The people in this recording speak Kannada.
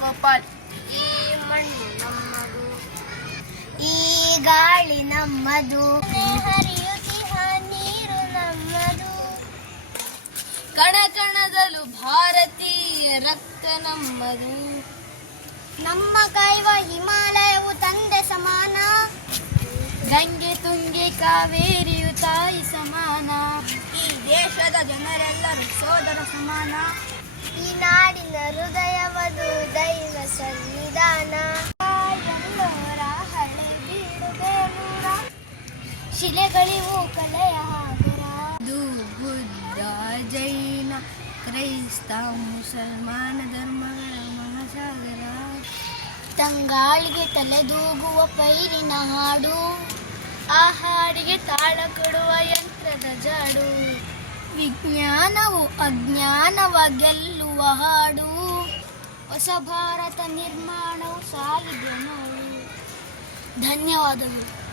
ಗೋಪಾಲ್. ಈ ಮಣ್ಣು ನಮ್ಮದು, ಈ ಗಾಳಿ ನಮ್ಮದು, ಹರಿಯುತ್ತಿಹ ನೀರು ನಮ್ಮದು, ಕಣ ಕಣದಲ್ಲೂ ಭಾರತೀಯ ರಕ್ತ ನಮ್ಮದು. ನಮ್ಮ ಕಾಯುವ ಹಿಮಾಲಯವು ತಂದೆ ಸಮಾನ, ಗಂಗೆ ತುಂಗೆ ಕಾವೇರಿಯು ತಾಯಿ ಸಮಾನ. ಈ ದೇಶದ ಜನರೆಲ್ಲರೂ ಸೋದರ ಸಮಾನ, ಈ ನಾಡಿನ ಹೃದಯವದು ದೈವ ಸನ್ನಿಧಾನ. ಎಲ್ಲೋರ ಹಳೆ ಬೀಡುಬೇಲೂರ, ಶಿಲೆಗಳಿವು ಕಲೆಯ ಹಾಗರ, ಇದು ಬುದ್ಧ ಜೈನ ಕ್ರೈಸ್ತ ಮುಸಲ್ಮಾನ ಧರ್ಮಗಳ ಮಹಾಸಾಗರ. ತಂಗಾಳಿಗೆ ತಲೆದೂಗುವ ಪೈರಿನ ಹಾಡು, ಆ ಹಾಡಿಗೆ ತಾಳ ಕೊಡುವ ಯಂತ್ರದ ಜಾಡು. ವಿಜ್ಞಾನವು ಅಜ್ಞಾನವ ಗೆಲ್ಲುವ ಹಾಡು, ಹೊಸ ಭಾರತ ನಿರ್ಮಾಣವು ಸಾಗಿದೆ ನೋಡು. ಧನ್ಯವಾದಗಳು.